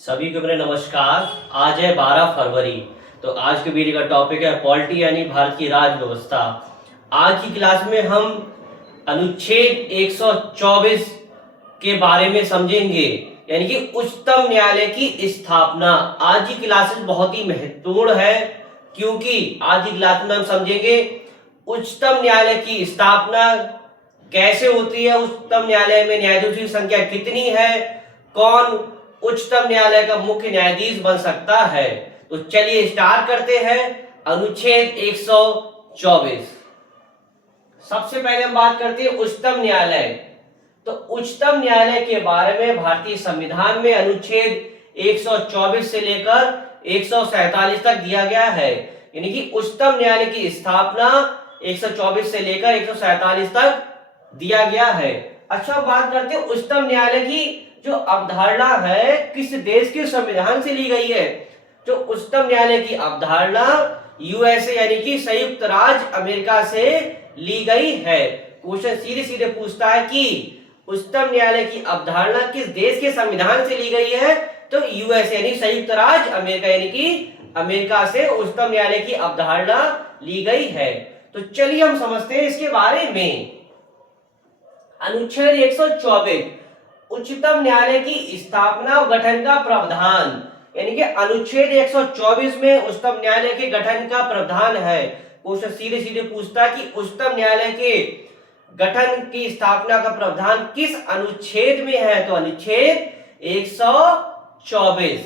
सभी को मेरा नमस्कार। आज है 12 फरवरी। तो आज के वीडियो का टॉपिक है पॉलिटी यानी भारत की राज व्यवस्था। आज की क्लास में हम अनुच्छेद 124 के बारे में समझेंगे, यानी कि उच्चतम न्यायालय की स्थापना। आज की क्लासेस बहुत ही महत्वपूर्ण है, क्योंकि आज की क्लास में हम समझेंगे उच्चतम न्यायालय की स्थापना कैसे होती है, उच्चतम न्यायालय में न्यायाधीशों की संख्या कितनी है, कौन उच्चतम न्यायालय का मुख्य न्यायाधीश बन सकता है। तो चलिए स्टार्ट करते हैं। अनुच्छेद 124। सबसे पहले हम बात करते हैं उच्चतम न्यायालय। तो उच्चतम न्यायालय के बारे में भारतीय संविधान में अनुच्छेद 124 से लेकर 147 तक दिया गया है, यानी कि उच्चतम न्यायालय की स्थापना 124 से लेकर 147 तक दिया गया है। अच्छा, बात करते हैं उच्चतम न्यायालय की जो अवधारणा है किस देश के संविधान से ली गई है। जो उच्चतम न्यायालय की अवधारणा यूएसए यानी कि संयुक्त राज्य अमेरिका से ली गई है। क्वेश्चन सीधे सीधे पूछता है कि उच्चतम न्यायालय की अवधारणा किस देश के संविधान से ली गई है, तो यूएसए यानी संयुक्त राज्य अमेरिका, यानी कि अमेरिका से उच्चतम न्यायालय की अवधारणा ली गई है। तो चलिए हम समझते हैं इसके बारे में। अनुच्छेद 124 उच्चतम न्यायालय की स्थापना और गठन का प्रावधान, यानी कि अनुच्छेद 124 में उच्चतम न्यायालय के गठन का प्रावधान है। क्वेश्चन सीधे सीधे पूछता है कि उच्चतम न्यायालय के गठन की स्थापना का प्रावधान किस अनुच्छेद में है, तो अनुच्छेद 124।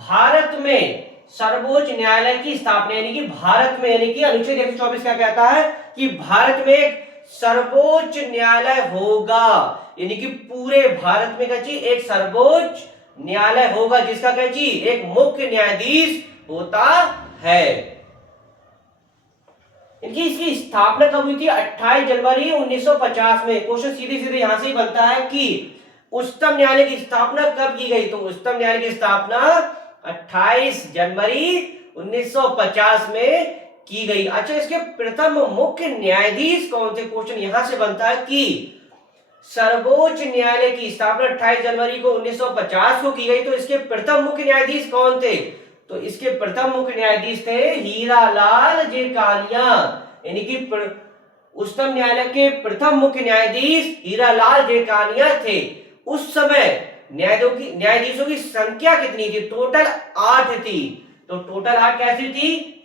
भारत में सर्वोच्च न्यायालय की स्थापना, यानी कि भारत में, यानी कि अनुच्छेद 124 क्या कहता है कि भारत में सर्वोच्च न्यायालय होगा, यानी कि पूरे भारत में क्या चीज एक सर्वोच्च न्यायालय होगा, जिसका क्या चीज एक मुख्य न्यायाधीश होता है। इनकी इसकी स्थापना कब हुई थी? 28 जनवरी 1950 में। क्वेश्चन सीधे सीधे यहां से ही बनता है कि उच्चतम न्यायालय की स्थापना कब की गई, तो उच्चतम न्यायालय की स्थापना 28 जनवरी 1950 में की गई। अच्छा, इसके प्रथम मुख्य न्यायाधीश कौन थे? क्वेश्चन यहां से बनता है कि सर्वोच्च न्यायालय की स्थापना 28 जनवरी को 1950 को की गई, तो इसके प्रथम मुख्य न्यायाधीश कौन थे? तो इसके प्रथम मुख्य न्यायाधीश थे हीरालाल जेकानिया, यानी कि उच्चतम न्यायालय के प्रथम मुख्य न्यायाधीश हीरालाल जेकानिया थे। उस समय न्यायाधीशों की संख्या कितनी थी? टोटल 8 थी। तो टोटल 8 कैसी थी?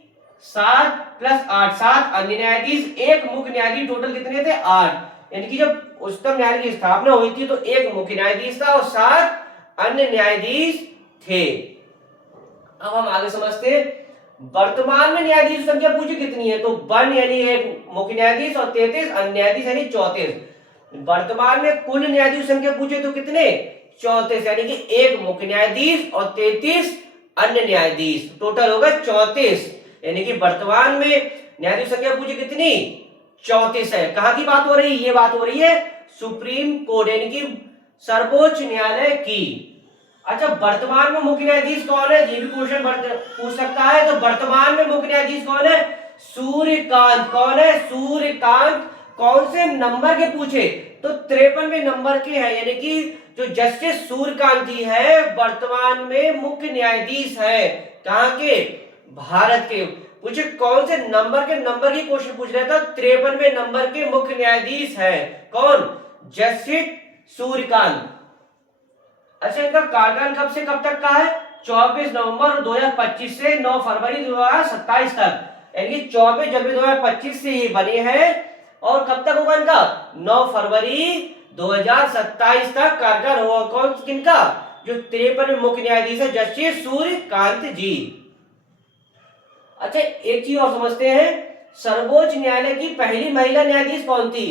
7 + 8, 7 अन्य न्यायाधीश, एक मुख्य न्यायाधीश, टोटल कितने थे? 8। यानी कि जब उच्चतम न्यायालय की स्थापना हुई थी तो एक मुख्य न्यायाधीश था और 7 अन्य न्यायाधीश थे। अब हम आगे समझते हैं। वर्तमान में न्यायाधीश संख्या पूछी कितनी है, तो 1 यानी एक मुख्य न्यायाधीश और 33 अन्य न्यायाधीश यानी 34। वर्तमान में कुल न्यायाधीश संख्या पूछे तो कितने? 34, यानी कि एक मुख्य न्यायाधीश और 33 अन्य न्यायाधीश, टोटल होगा 34। यानी कि वर्तमान में न्यायाधीश संख्या पूछी कितनी? 34 है। कहां की बात हो रही है? ये बात हो रही है सुप्रीम कोर्ट, यानी कि सर्वोच्च न्यायालय की। अच्छा, वर्तमान में मुख्य न्यायाधीश कौन है? ये भी क्वेश्चन पूछ सकता है। तो वर्तमान में मुख्य न्यायाधीश कौन है? सूर्यकांत। कौन है? सूर्यकांत। कौन से नंबर के पूछे? तो 53वें नंबर के हैं, यानी कि जो जस्टिस सूर्यकांत जी है वर्तमान में मुख्य न्यायाधीश है। कहां के? भारत के। पूछे कौन से नंबर की क्वेश्चन पूछ रहा था? 53वें नंबर के मुख्य न्यायाधीश है। कौन? जस्टिस सूर्यकांत। अच्छा, इनका कार्यकाल कब से कब तक का है? 24 नवंबर 2025 से 9 फरवरी 2027 तक, यानी कि 24 जनवरी 2025 से ये बने हैं और कब तक होगा इनका? 9 फरवरी 2027 तक कार्यकाल होगा। कौन किनका? जो 53वें मुख्य न्यायाधीश है जस्टिस सूर्यकांत जी। अच्छा, एक चीज और समझते हैं। सर्वोच्च न्यायालय की पहली महिला न्यायाधीश कौन थी?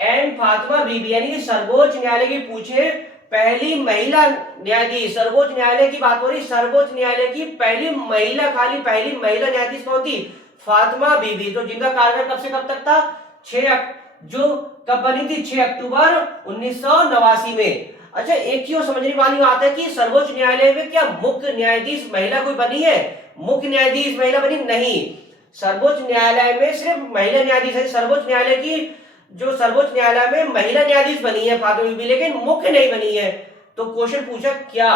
एन फातिमा बीबी, यानी कि सर्वोच्च न्यायालय की पूछे पहली महिला न्यायाधीश, सर्वोच्च न्यायालय की बात हो रही, सर्वोच्च न्यायालय की पहली महिला न्यायाधीश कौन थी? फातिमा बीबी। तो जिनका कार्यकाल कब से कब तक था? जो कब बनी थी? 6 अक्टूबर 1989 में। अच्छा, एक चीज समझने वाली बात है कि सर्वोच्च न्यायालय में क्या मुख्य न्यायाधीश महिला कोई बनी है? मुख्य न्यायाधीश महिला बनी नहीं। सर्वोच्च न्यायालय में सिर्फ महिला न्यायाधीश है। सर्वोच्च न्यायालय में महिला न्यायाधीश बनी है फातिमा बीबी, लेकिन मुख्य नहीं बनी है। तो क्वेश्चन पूछा क्या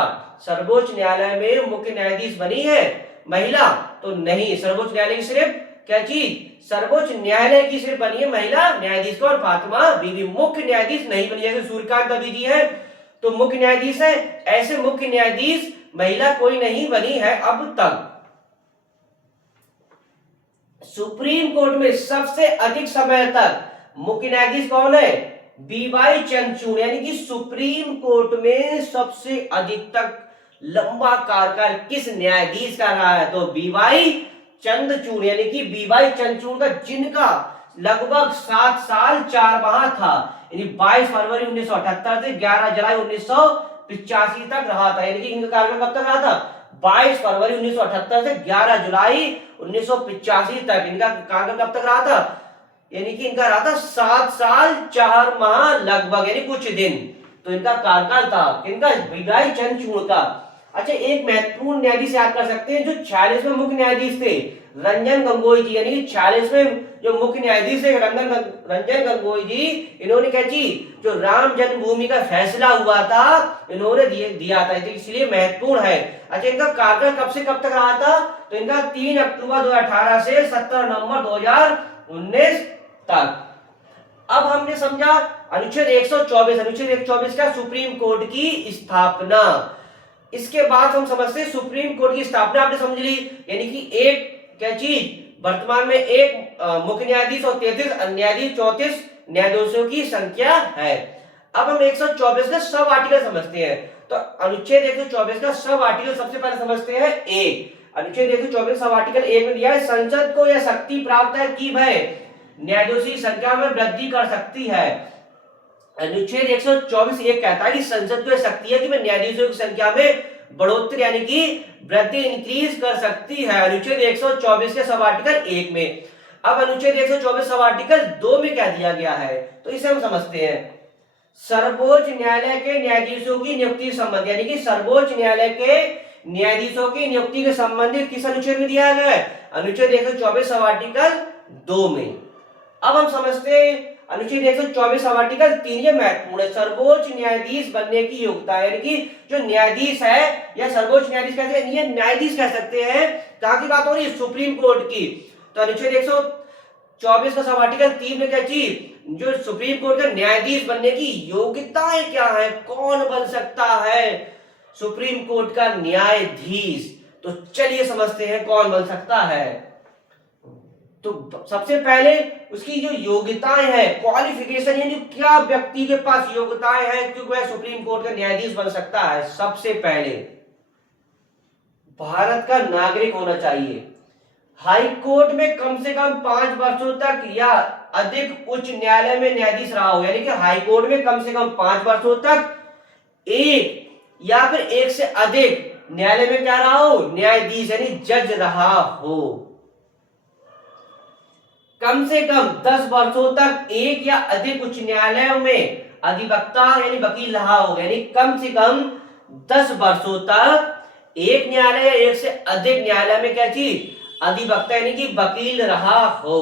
सर्वोच्च न्यायालय में मुख्य न्यायाधीश बनी है महिला? तो नहीं, सर्वोच्च न्यायालय की सिर्फ क्या चीज, सर्वोच्च न्यायालय की सिर्फ बनी है महिला न्यायाधीश कौन, फातिमा बीबी। मुख्य न्यायाधीश नहीं बनी, जैसे सूर्यकांत अभी जी है तो मुख्य न्यायाधीश है, ऐसे मुख्य न्यायाधीश महिला कोई नहीं बनी है अब तक। सुप्रीम कोर्ट में सबसे अधिक समय तक मुख्य न्यायाधीश कौन है, बीवाई चंद्रचूड़, यानी कि सुप्रीम कोर्ट में सबसे अधिक तक लंबा कार्यकाल किस न्यायाधीश का रहा है, तो बीवाई चंद्रचूड़, यानी कि बीवाई चंद्रचूड़ का, जिनका लगभग 7 साल 4 माह था, यानी 22 फरवरी 1978 से 11 जुलाई 1985 तक रहा था। यानी कि इनका कार्यकाल कब तक रहा था, 22 फरवरी 1978 से 11 जुलाई 1985 तक इनका कार्यकाल कब तक रहा था, यानी कि इनका रहा था 7 साल 4 माह लगभग, यानी कुछ दिन। तो इनका कार्यकाल था इनका बीवाई चंद्रचूड़ का। अच्छा, एक महत्वपूर्ण न्यायाधीश याद कर सकते हैं जो 46वें मुख्य न्यायाधीश थे, रंजन गोगोई जी, यानी कि 46वें जो मुख्य न्यायाधीश है रंजन गोगोई जी, इन्होंने क्या की, जो राम जन्मभूमि का फैसला हुआ था इन्होंने दिया था, इसलिए महत्वपूर्ण है। अच्छा, इनका कार्यकाल कब से कब तक रहा था, तो इनका 3 अक्टूबर 2018 से 17 नवंबर 2019 तक। अब हमने समझा अनुच्छेद 124, अनुच्छेद 124 का सुप्रीम कोर्ट की स्थापना। इसके बाद हम समझते हैं सुप्रीम कोर्ट की स्थापना आपने समझ ली, यानी कि एक क्या चीज, वर्तमान में एक मुख्य न्यायाधीश और 33 न्यायाधीश, 34 न्यायाधीशों की संख्या है। अब हम 124 का सब आर्टिकल समझते हैं। तो अनुच्छेद 124 का सब आर्टिकल सबसे पहले समझते हैं एक। अनुच्छेद 124 सब आर्टिकल 1 में दिया है, संसद को यह शक्ति प्राप्त है कि वह न्यायाधीशों की संख्या में वृद्धि कर सकती है। अनुच्छेद 124 एक कहता है कि संसद को यह शक्ति है कि वह न्यायाधीशों की संख्या में बढ़ोतरी यानी कि वृद्धि इंक्रीज कर सकती है, अनुच्छेद 124 के सब आर्टिकल 1 में। अब अनुच्छेद 124 सब आर्टिकल 2 में क्या दिया गया है, तो इसे हम समझते हैं। सर्वोच्च न्यायालय के न्यायाधीशों की नियुक्ति संबंध, यानी कि सर्वोच्च न्यायालय के न्यायाधीशों की नियुक्ति के संबंधित किस अनुच्छेद में दिया गया है, अनुच्छेद 124 सब आर्टिकल 2 में। अब हम समझते हैं अनुच्छेद 124 सब आर्टिकल 3, ये महत्वपूर्ण है, सर्वोच्च न्यायाधीश बनने की योग्यता, यानी कि जो न्यायाधीश है या सर्वोच्च न्यायाधीश कहते हैं, ये न्यायाधीश कह सकते हैं, कहां की बात हो रही है, सुप्रीम कोर्ट की। तो अनुच्छेद 124 का सब आर्टिकल 3 में क्या चीज, जो सुप्रीम कोर्ट का न्यायाधीश बनने की योग्यताएं क्या है, कौन बन सकता है सुप्रीम कोर्ट का न्यायाधीश। तो चलिए समझते हैं कौन बन सकता है। तो सबसे पहले उसकी जो योग्यताएं है, क्वालिफिकेशन, यानी क्या व्यक्ति के पास योग्यताएं हैं क्योंकि वह सुप्रीम कोर्ट का न्यायाधीश बन सकता है। सबसे पहले भारत का नागरिक होना चाहिए, हाई कोर्ट में कम से कम 5 वर्षों तक या अधिक उच्च न्यायालय में न्यायाधीश रहा हो, यानी कि हाई कोर्ट में कम से कम 5 वर्षों तक एक या फिर एक से अधिक न्यायालय में क्या रहा हो, न्यायाधीश यानी जज रहा हो। कम से कम 10 वर्षों तक एक या अधिक उच्च न्यायालयों में अधिवक्ता यानी वकील रहा हो, यानी कम से कम 10 वर्षों तक एक न्यायालय या एक से अधिक न्यायालय में क्या चीज, अधिवक्ता यानी कि वकील रहा हो।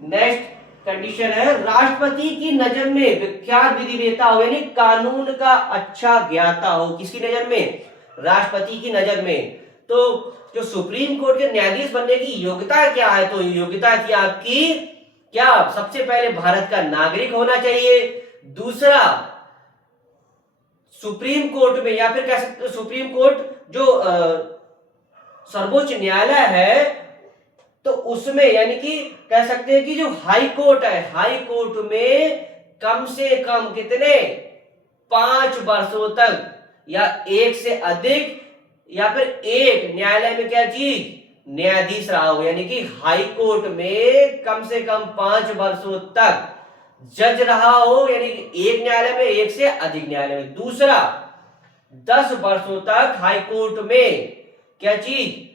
नेक्स्ट कंडीशन है राष्ट्रपति की नजर में विख्यात विधिवेता हो, यानी कानून का अच्छा ज्ञाता हो। किसकी नजर में, राष्ट्रपति की नजर में। तो जो सुप्रीम कोर्ट के न्यायाधीश बनने की योग्यता क्या है, तो योग्यता थी आपकी क्या, सबसे पहले भारत का नागरिक होना चाहिए, दूसरा सुप्रीम कोर्ट में या फिर कह सकते सुप्रीम कोर्ट जो सर्वोच्च न्यायालय है तो उसमें यानी कि कह सकते हैं कि जो हाई कोर्ट है, हाई कोर्ट में कम से कम कितने, 5 वर्षों तक या एक से अधिक या फिर एक न्यायालय में क्या चीज, न्यायाधीश रहा हो, यानी कि हाई कोर्ट में कम से कम 5 वर्षों तक जज रहा हो, यानी कि एक न्यायालय में एक से अधिक न्यायालय में। दूसरा 10 वर्षों तक हाई कोर्ट में क्या चीज,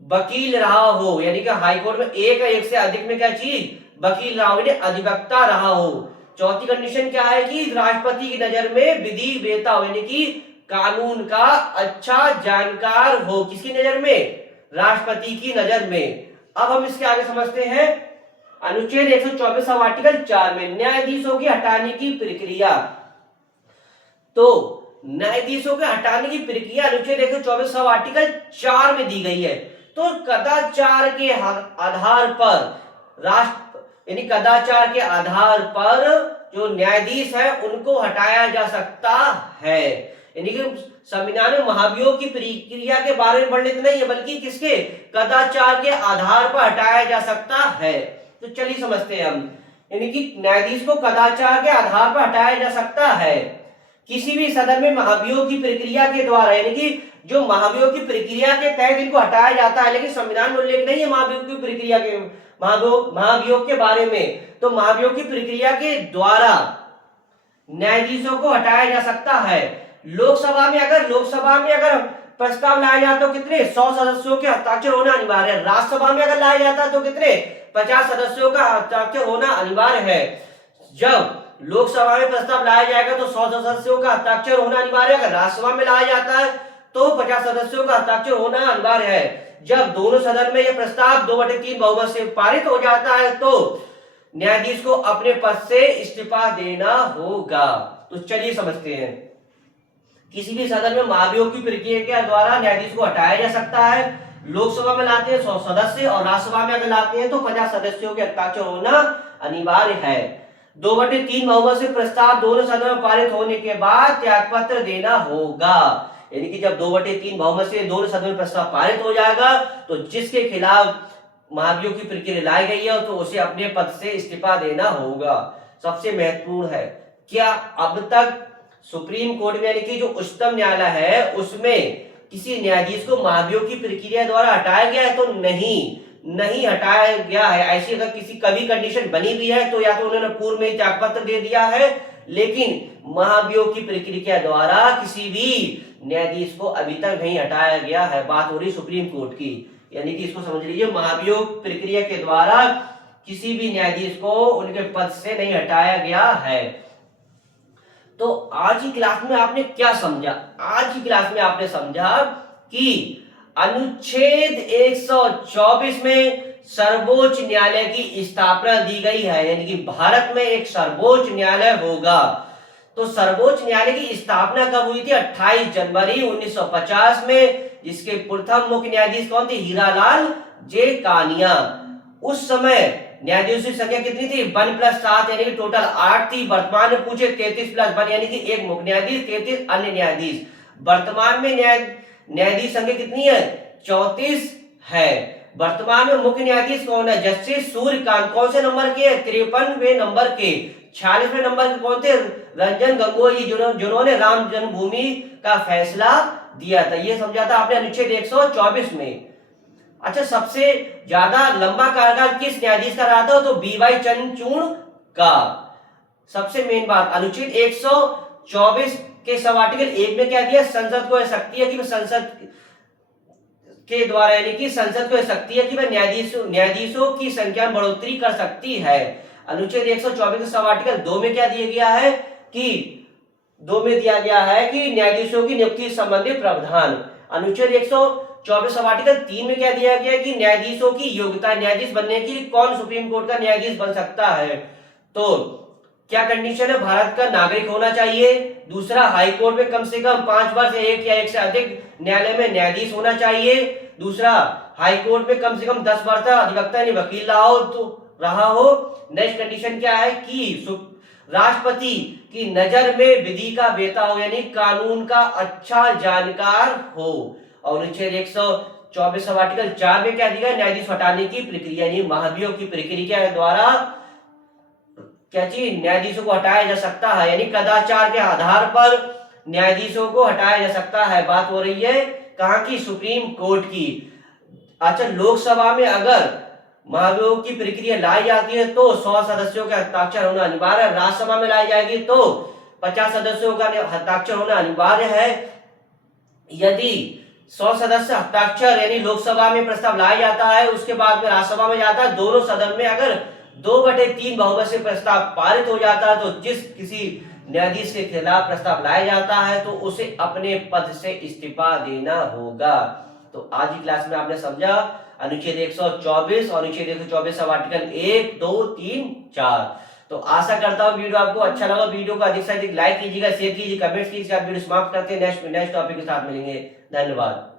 वकील रहा हो, यानी कि हाई कोर्ट में एक से अधिक में क्या चीज, वकील रहा हो, यानी अधिवक्ता रहा हो। चौथी कंडीशन क्या है कि राष्ट्रपति की नजर में विधि वेता हो, यानी कि कानून का अच्छा जानकार हो। किसकी नजर में, राष्ट्रपति की नजर में। अब हम इसके आगे समझते हैं अनुच्छेद 124 आर्टिकल 4 में न्यायाधीशों की हटाने की प्रक्रिया। तो न्यायाधीशों के हटाने की प्रक्रिया अनुच्छेद 124 सब आर्टिकल 4 में दी गई है। तो कदाचार के आधार पर राष्ट्र यानी कदाचार के आधार पर जो न्यायाधीश है उनको हटाया जा सकता है। यानी कि संविधान में महाभियोग की प्रक्रिया के बारे में वर्णित नहीं है, बल्कि किसके कदाचार के आधार पर हटाया जा सकता है। तो चलिए समझते हैं हम, यानी कि न्यायाधीश को कदाचार के आधार पर हटाया जा सकता है किसी भी सदन में महाभियोग की प्रक्रिया के द्वारा, यानी कि जो महाभियोग की प्रक्रिया के तहत इनको हटाया जाता है। लेकिन संविधान में उल्लेख नहीं है महाभियोग की प्रक्रिया के महाभियोग के बारे में। तो महाभियोग की प्रक्रिया के द्वारा न्यायाधीशों को हटाया जा सकता है। लोकसभा में अगर प्रस्ताव लाया जाता तो कितने 100 सदस्यों के हस्ताक्षर होना अनिवार्य है। राज्यसभा में अगर लाया जाता तो कितने 50 सदस्यों का हस्ताक्षर होना अनिवार्य है। जब लोकसभा में प्रस्ताव लाया जाएगा तो 100 सदस्यों का हस्ताक्षर होना अनिवार्य है। अगर राज्यसभा में लाया जाता है तो 50 सदस्यों का हस्ताक्षर होना अनिवार्य है। जब दोनों सदन में यह प्रस्ताव 2/3 बहुमत से पारित हो जाता है तो न्यायाधीश को अपने पद से इस्तीफा देना होगा। तो चलिए समझते हैं, किसी भी सदन में महाभियोग की प्रक्रिया के द्वारा न्यायाधीश को हटाया जा सकता है। लोकसभा में लाते हैं 100 सदस्य और राज्यसभा में अगर लाते हैं तो 50 सदस्यों के हस्ताक्षर होना अनिवार्य है। 2/3 बहुमत से प्रस्ताव दोनों सदनों में पारित होने के बाद त्यागपत्र देना होगा। यानी कि जब 2/3 बहुमत से दोनों सदनों में प्रस्ताव पारित हो जाएगा तो जिसके खिलाफ महाभियोग की प्रक्रिया लाई गई है तो उसे अपने पद से इस्तीफा देना होगा। सबसे महत्वपूर्ण है, क्या अब तक सुप्रीम कोर्ट में यानी कि जो उच्चतम न्यायालय है उसमें किसी न्यायाधीश को महाभियोग की प्रक्रिया द्वारा हटाया गया है? तो नहीं हटाया गया है। ऐसी अगर किसी कभी कंडीशन बनी हुई है तो या तो उन्होंने पूर्व में त्यागपत्र दे दिया है, लेकिन महाभियोग की प्रक्रिया द्वारा किसी भी न्यायाधीश को अभी तक नहीं हटाया गया है। बात हो रही सुप्रीम कोर्ट की, यानी कि इसको समझ लीजिए, महाभियोग प्रक्रिया के द्वारा किसी भी न्यायाधीश को उनके पद से नहीं हटाया गया है। तो आज की क्लास में आपने क्या समझा? आज की क्लास में आपने समझा कि अनुच्छेद 124 में सर्वोच्च न्यायालय की स्थापना दी गई है, यानी कि भारत में एक सर्वोच्च न्यायालय होगा। तो सर्वोच्च न्यायालय की स्थापना कब हुई थी? 28 जनवरी 1950 में, जिसके प्रथम मुख्य न्यायाधीश कौन थे? हीरालाल जे कानिया। उस समय न्यायाधीशों की संख्या कितनी थी? 1+7, यानी कि टोटल 8 थी। वर्तमान में पूछे 33+1, यानी कि एक मुख्य न्यायाधीश 33 अन्य न्यायाधीश। वर्तमान में न्यायाधीश संख्या कितनी है? 34 है। वर्तमान में मुख्य न्यायाधीश कौन है? जस्टिस सूर्यकांत। कौन से नंबर के? 53वें नंबर के। 46वें नंबर के कौन थे? रंजन गोगोई, जिन्होंने राम जन्मभूमि का फैसला दिया था। ये समझा था आपने अनुच्छेद 124 में। अच्छा, सबसे ज्यादा लंबा कार्यकाल किस न्यायाधीश का रहा था? तो बीवाई चंद्रचूड़ का। सबसे मेन बात, अनुच्छेद 124 के सब आर्टिकल 1 में क्या दिया? संसद को शक्ति है कि संसद के द्वारा, यानी कि संसद को शक्ति है कि वह न्यायाधीशों की संख्या में बढ़ोतरी कर सकती है। अनुच्छेद 124 के सब आर्टिकल 2 में क्या दिया गया है कि 2 में दिया गया है कि न्यायाधीशों की नियुक्ति संबंधी प्रावधान। अनुच्छेद 124 सब आर्टिकल 3 में क्या दिया गया कि न्यायाधीशों की योग्यता, न्यायाधीश बनने के लिए कौन सुप्रीम कोर्ट का न्यायाधीश बन सकता है? तो क्या कंडीशन है? भारत का नागरिक होना चाहिए। दूसरा, हाई कोर्ट में कम से कम 5 वर्ष एक या एक से अधिक न्यायालय में न्यायाधीश होना चाहिए। दूसरा, हाई कोर्ट में कम से कम 10 वर्ष तक अधिवक्ता यानी वकील रहा हो। नेक्स्ट कंडीशन क्या है कि राष्ट्रपति की नजर में विधि का बेटा हो, यानी कानून का अच्छा जानकार हो। और अनुच्छेद 124 सब आर्टिकल 4 में क्या दिया? न्यायाधीश हटाने की प्रक्रिया, यानी महाभियोग की प्रक्रिया द्वारा क्या चीज? न्यायाधीशों को हटाया जा सकता है, यानी कदाचार के आधार पर न्यायाधीशों को हटाया जा सकता है। बात हो रही है कहां की? सुप्रीम कोर्ट की। अच्छा, लोकसभा में अगर महाभियोग की प्रक्रिया लाई जाती है तो 100 सदस्यों का हस्ताक्षर होना अनिवार्य है। राज्यसभा में लाई जाएगी तो 50 सदस्यों का हस्ताक्षर होना अनिवार्य है। यदि 100 सदस्य हस्ताक्षर यानी लोकसभा में प्रस्ताव लाया जाता है, उसके बाद में राज्यसभा में जाता है, दोनों सदन में अगर 2/3 बहुमत से प्रस्ताव पारित हो जाता है तो जिस किसी न्यायाधीश के खिलाफ प्रस्ताव लाया जाता है तो उसे अपने पद से इस्तीफा देना होगा। तो आज की क्लास में आपने समझा अनुच्छेद 124 और अनुच्छेद 124 सब आर्टिकल 1, 2, 3, 4। तो आशा करता हूँ वीडियो आपको अच्छा लगा। वीडियो को अधिक से अधिक लाइक कीजिएगा, शेयर कीजिए, कमेंट्स कीजिए। आप वीडियो समाप्त करते हैं, नेक्स्ट टॉपिक के साथ मिलेंगे। धन्यवाद।